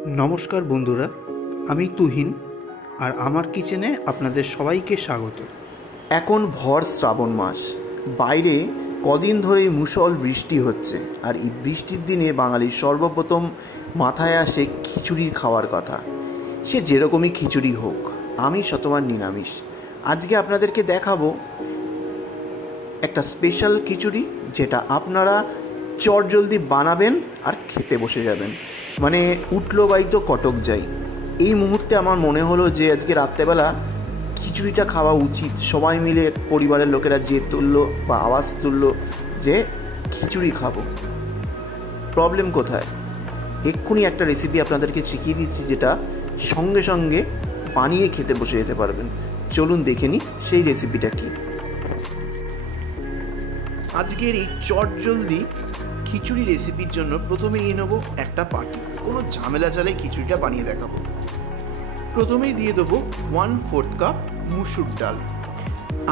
नमस्कार बंधुरा, आमी तुहिन और आमार किचेने आपनादेर सबाइके स्वागत। এখন ভর শ্রাবণ মাস, বাইরে কদিন ধরেই মুষল বৃষ্টি হচ্ছে। আর এই বৃষ্টির দিনে বাঙালির সর্বপ্রথম মাথায় আসে খিচুড়ির খাওয়ার কথা। সে যেরকমই খিচুড়ি হোক, আমিষ অথবা নিরামিষ। আজকে আপনাদেরকে দেখাবো একটা স্পেশাল খিচুড়ি, যেটা আপনারা চটজলদি বানাবেন আর খেতে বসে যাবেন। মানে উঠলো বাইতো কটক যাই। এই মুহূর্তে আমার মনে হলো যে আজকে রাত্রেবেলা খিচুড়িটা খাওয়া উচিত। সবাই মিলে পরিবারের লোকেরা যে তুললো বা আওয়াজ তুললো যে খিচুড়ি খাবো। প্রবলেম কোথায়? এক্ষুনি একটা রেসিপি আপনাদেরকে শিখিয়ে দিচ্ছি, যেটা সঙ্গে সঙ্গে বানিয়ে খেতে বসে যেতে পারবেন। চলুন দেখে নিই সেই রেসিপিটা কি। আজকের এই চটজলদি খিচুড়ি রেসিপির জন্য প্রথমে নিয়ে নেবো একটা পাটি। কোনো ঝামেলা ছাড়াই খিচুড়িটা বানিয়ে দেখাবো। প্রথমেই দিয়ে দেবো 1/4 কাপ মুসুর ডাল।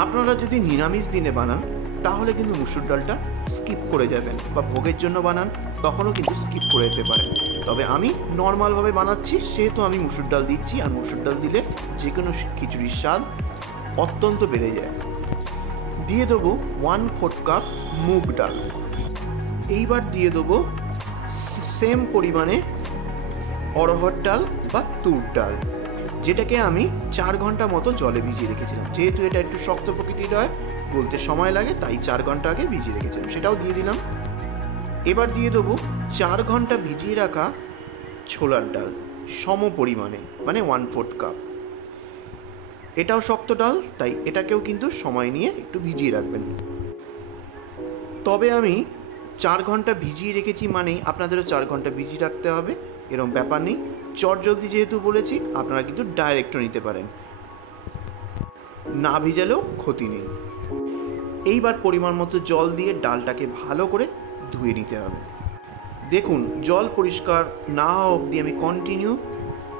আপনারা যদি নিরামিষ দিনে বানান তাহলে কিন্তু মুসুর ডালটা স্কিপ করে যাবেন, বা ভোগের জন্য বানান তখনও কিন্তু স্কিপ করে যেতে পারেন। তবে আমি নর্মালভাবে বানাচ্ছি, সেহেতু আমি মুসুর ডাল দিচ্ছি। আর মুসুর ডাল দিলে যে কোনো খিচুড়ির স্বাদ অত্যন্ত বেড়ে যায়। দিয়ে দেবো 1/4 কাপ মুগ ডাল। এইবার দিয়ে দেবো সেম পরিমাণে অড়হর ডাল বা তুর ডাল, যেটাকে আমি 4 ঘন্টা মতো জলে ভিজিয়ে রেখেছিলাম। যেহেতু এটা একটু শক্ত প্রকৃতির হয়, বলতে সময় লাগে, তাই 4 ঘন্টা আগে ভিজিয়ে রেখেছিলাম, সেটাও দিয়ে দিলাম। এবার দিয়ে দেবো 4 ঘন্টা ভিজিয়ে রাখা ছোলার ডাল সম পরিমাণে, মানে 1/4 কাপ। এটাও শক্ত ডাল, তাই এটাকেও কিন্তু সময় নিয়ে একটু ভিজিয়ে রাখবেন। তবে আমি 4 ঘন্টা ভিজিয়ে রেখেছি মানেই আপনাদেরও 4 ঘন্টা ভিজিয়ে রাখতে হবে, এরকম ব্যাপার নেই। চটজলদি যেহেতু বলেছি, আপনারা কিন্তু ডাইরেক্টও নিতে পারেন, না ভিজালেও ক্ষতি নেই। এইবার পরিমাণ মতো জল দিয়ে ডালটাকে ভালো করে ধুয়ে নিতে হবে। দেখুন, জল পরিষ্কার না হওয়া অবধি আমি কন্টিনিউ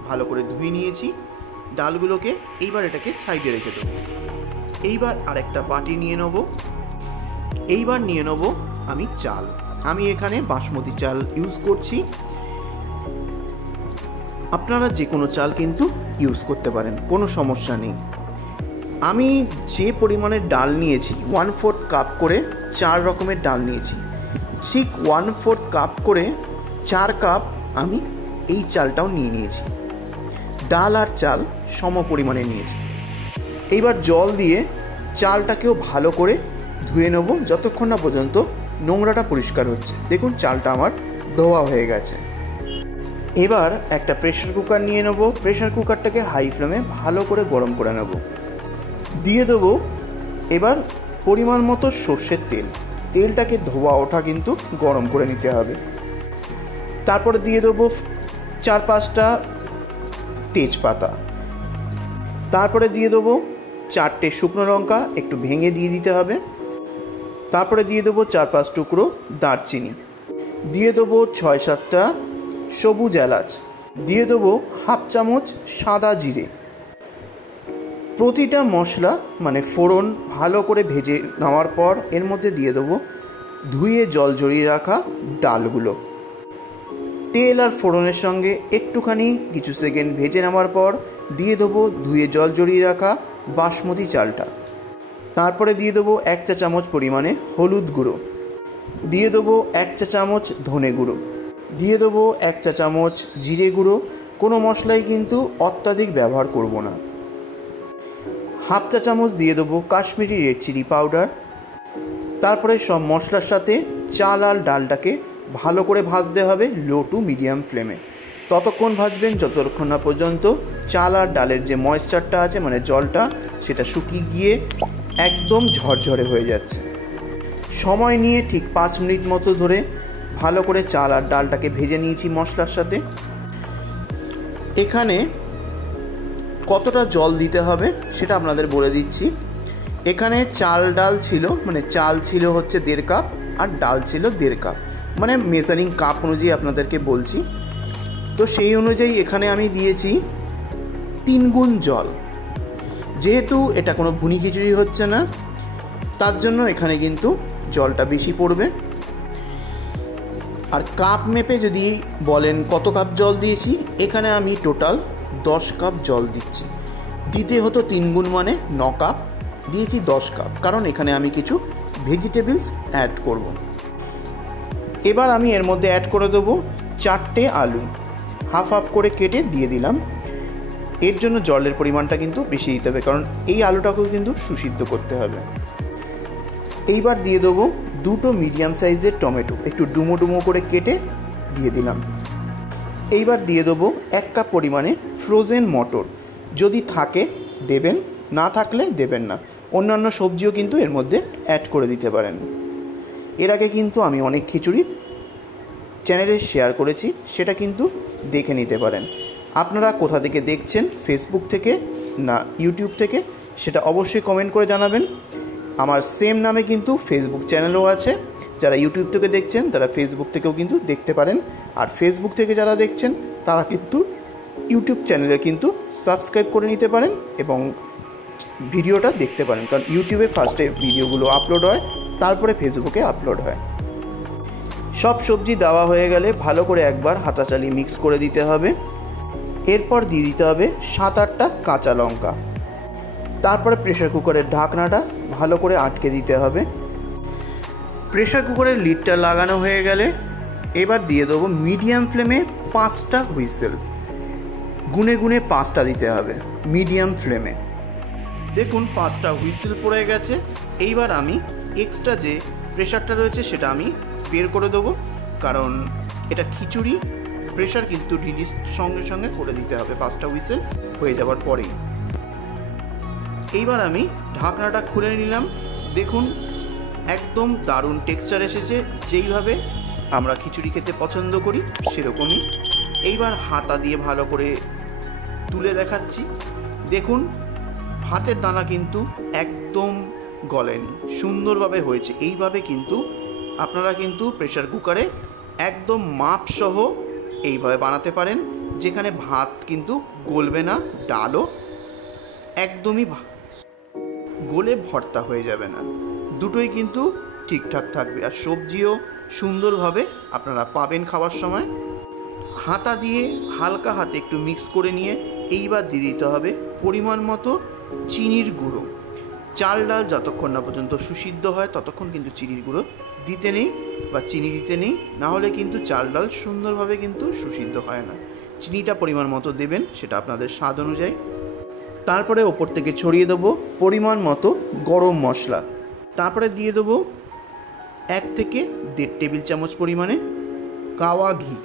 ভালো করে ধুয়ে নিয়েছি ডালগুলোকে। এইবার এটাকে সাইডে রেখে দেবো। এইবার আরেকটা বাটি নিয়ে নেব। এইবার নিয়ে নেব আমি চাল। আমি এখানে বাসমতি চাল ইউজ করছি। আপনারা যে কোনো চাল কিন্তু ইউজ করতে পারেন, কোনো সমস্যা নেই। আমি যে পরিমাণের ডাল নিয়েছি, 1/4 কাপ করে 4 রকমের ডাল নিয়েছি। ঠিক 1/4 কাপ করে 4 কাপ আমি এই চালটাও নিয়ে নিয়েছি। ডাল আর চাল সম পরিমাণে নিয়েছি। এইবার জল দিয়ে চালটাকেও ভালো করে ধুয়ে নেব, যতক্ষণ না পর্যন্ত নোংরাটা পরিষ্কার হচ্ছে। দেখুন, চালটা আমার ধোয়া হয়ে গেছে। এবার একটা প্রেসার কুকার নিয়ে নেব। প্রেসার কুকারটাকে হাই ফ্লেমে ভালো করে গরম করে নেব। দিয়ে দেবো এবার পরিমাণ মতো সর্ষের তেল। তেলটাকে ধোয়া ওঠা কিন্তু গরম করে নিতে হবে। তারপরে দিয়ে দেবো 4-5টা তেজপাতা। তারপরে দিয়ে দেবো 4টে শুকনো লঙ্কা, একটু ভেঙে দিয়ে দিতে হবে। তারপরে দিয়ে দেবো 4-5 টুকরো দারচিনি। দিয়ে দেবো 6-7টা সবুজ এলাচ। দিয়ে দেবো 1/2 চামচ সাদা জিরে। প্রতিটা মশলা মানে ফোড়ন ভালো করে ভেজে নেওয়ার পর এর মধ্যে দিয়ে দেবো ধুয়ে জল জড়িয়ে রাখা ডালগুলো। তেল আর ফোড়নের সঙ্গে একটুখানি কিছু সেকেন্ড ভেজে নেওয়ার পর দিয়ে দেবো ধুয়ে জল জড়িয়ে রাখা বাসমতি চালটা। তারপরে দিয়ে দেবো 1 চা চামচ পরিমাণে হলুদ গুঁড়ো। দিয়ে দেবো 1 চা চামচ ধনে গুঁড়ো। দিয়ে দেবো 1 চা চামচ জিরে গুঁড়ো। কোনো মশলাই কিন্তু অত্যাধিক ব্যবহার করব না। 1/2 চা চামচ দিয়ে দেবো কাশ্মীরি রেড চিলি পাউডার। তারপরে সব মশলার সাথে চাল আর ডালটাকে ভালো করে ভাজতে হবে লো টু মিডিয়াম ফ্লেমে। ততক্ষণ ভাজবেন যতক্ষণ না পর্যন্ত চাল আর ডালের যে ময়েশ্চারটা আছে, মানে জলটা, সেটা শুকিয়ে গিয়ে একদম ঝরঝরে হয়ে যাচ্ছে। সময় নিয়ে ঠিক 5 মিনিট মতো ধরে ভালো করে চাল আর ডালটাকে ভেজে নিয়েছি মশলার সাথে। এখানে কতটা জল দিতে হবে সেটা আপনাদের বলে দিচ্ছি। এখানে চাল ডাল ছিল, মানে চাল ছিল হচ্ছে 1.5 কাপ আর ডাল ছিল 1.5 কাপ, মানে মেজারিং কাপ অনুযায়ী আপনাদেরকে বলছি। তো সেই অনুযায়ী এখানে আমি দিয়েছি 3 গুণ জল। যেহেতু এটা কোনো ভুনি খিচুড়ি হচ্ছে না, তার জন্য এখানে কিন্তু জলটা বেশি পড়বে। আর কাপ মেপে যদি বলেন কত কাপ জল দিয়েছি, এখানে আমি টোটাল 10 কাপ জল দিচ্ছি। দিতে হতো 3 গুণ মানে 9 কাপ, দিয়েছি 10 কাপ, কারণ এখানে আমি কিছু ভেজিটেবলস অ্যাড করব। এবার আমি এর মধ্যে অ্যাড করে দেবো 4টে আলু, হাফ হাফ করে কেটে দিয়ে দিলাম। এর জন্য জলের পরিমাণটা কিন্তু বেশি দিতে হবে, কারণ এই আলুটাকেও কিন্তু সুসিদ্ধ করতে হবে। এইবার দিয়ে দেবো 2টো মিডিয়াম সাইজের টমেটো, একটু ডুমো ডুমো করে কেটে দিয়ে দিলাম। এইবার দিয়ে দেবো 1 কাপ পরিমাণে ফ্রোজেন মটর, যদি থাকে দেবেন, না থাকলে দেবেন না। অন্যান্য সবজিও কিন্তু এর মধ্যে অ্যাড করে দিতে পারেন। এর আগে কিন্তু আমি অনেক খিচুড়ি চ্যানেলে শেয়ার করেছি, সেটা কিন্তু দেখে নিতে পারেন। আপনারা কোথা থেকে দেখছেন, ফেসবুক থেকে না ইউটিউব থেকে, সেটা অবশ্যই কমেন্ট করে জানাবেন। আমার সেম নামে কিন্তু ফেসবুক চ্যানেলও আছে, যারা ইউটিউব থেকে দেখছেন তারা ফেসবুক থেকেও কিন্তু দেখতে পারেন। আর ফেসবুক থেকে যারা দেখছেন তারা কিন্তু ইউটিউব চ্যানেলে কিন্তু সাবস্ক্রাইব করে নিতে পারেন এবং ভিডিওটা দেখতে পারেন, কারণ ইউটিউবে ফার্স্টে ভিডিওগুলো আপলোড হয়, তারপরে ফেসবুকে আপলোড হয়। সব সবজি দেওয়া হয়ে গেলে ভালো করে একবার হাতা চালিয়ে মিক্স করে দিতে হবে। এরপর দিয়ে দিতে হবে 7-8টা কাঁচা লঙ্কা। তারপরে প্রেসার কুকারের ঢাকনাটা ভালো করে আটকে দিতে হবে। প্রেসার কুকারের লিডটা লাগানো হয়ে গেলে এবার দিয়ে দেবো মিডিয়াম ফ্লেমে 5টা হুইসেল, গুনে গুনে 5টা দিতে হবে মিডিয়াম ফ্লেমে। দেখুন 5টা হুইসেল পড়ে গেছে। এইবার আমি এক্সট্রা যে প্রেসারটা রয়েছে সেটা আমি বের করে দেবো, কারণ এটা খিচুড়ি, প্রেসার কিন্তু রিলিজ সঙ্গে সঙ্গে করে দিতে হবে 5টা হুইসেল হয়ে যাওয়ার পরেই। এইবার আমি ঢাকনাটা খুলে নিলাম। দেখুন একদম দারুণ টেক্সচার এসেছে, যেইভাবে আমরা খিচুড়ি খেতে পছন্দ করি সেরকমই। এইবার হাতা দিয়ে ভালো করে তুলে দেখাচ্ছি। দেখুন ভাতের দানা কিন্তু একদম গলেনি, সুন্দরভাবে হয়েছে। এইভাবে কিন্তু আপনারা কিন্তু প্রেসার কুকারে একদম মাপসহ এইভাবে বানাতে পারেন, যেখানে ভাত কিন্তু গলবে না, ডালও একদমই গলে ভর্তা হয়ে যাবে না, দুটোই কিন্তু ঠিকঠাক থাকবে। আর সবজিও সুন্দরভাবে আপনারা পাবেন খাওয়ার সময়। হাতা দিয়ে হালকা হাতে একটু মিক্স করে নিয়ে এইবার দিয়ে দিতে হবে পরিমাণ মতো চিনির গুঁড়ো। চাল ডাল যতক্ষণ না পর্যন্ত সুসিদ্ধ হয় ততক্ষণ কিন্তু চিনির গুঁড়ো দিতে নেই বা চিনি দিতে নেই, না হলে কিন্তু চাল ডাল সুন্দরভাবে কিন্তু সুসিদ্ধ হয় না। চিনিটা পরিমাণ মতো দেবেন, সেটা আপনাদের স্বাদ অনুযায়ী। তারপরে ওপর থেকে ছড়িয়ে দেবো পরিমাণ মতো গরম মশলা। তারপরে দিয়ে দেবো 1 থেকে 1.5 টেবিল চামচ পরিমাণে কাওয়া ঘি।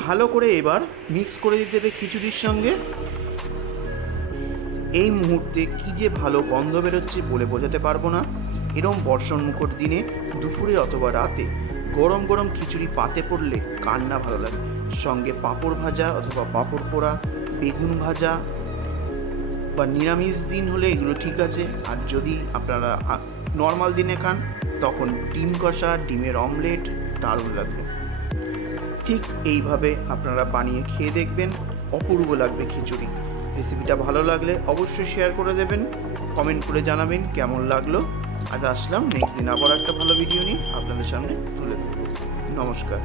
ভালো করে এবার মিক্স করে দিতে হবে খিচুড়ির সঙ্গে। এই মুহূর্তে কী যে ভালো গন্ধ বেরোচ্ছে বলে বোঝাতে পারবো না। এরম বর্ষণ মুখর দিনে দুপুরে অথবা রাতে গরম গরম খিচুড়ি পাতে পড়লে কার না ভালো লাগে। সঙ্গে পাঁপড় ভাজা অথবা পাঁপড় পোড়া, বেগুন ভাজা বা নিরামিষ দিন হলে এগুলো ঠিক আছে। আর যদি আপনারা নর্মাল দিনে খান তখন ডিম কষা, ডিমের অমলেট দারুণ লাগবে। ঠিক এইভাবে আপনারা বানিয়ে খেয়ে দেখবেন, অপূর্ব লাগবে খিচুড়ি। রেসিপিটা ভালো লাগলে অবশ্যই শেয়ার করে দেবেন, কমেন্ট করে জানাবেন কেমন লাগলো। আজ আসলাম, নেক্সট দিন আবার একটা ভালো ভিডিও নিয়ে আপনাদের সামনে তুলে ধরব। নমস্কার।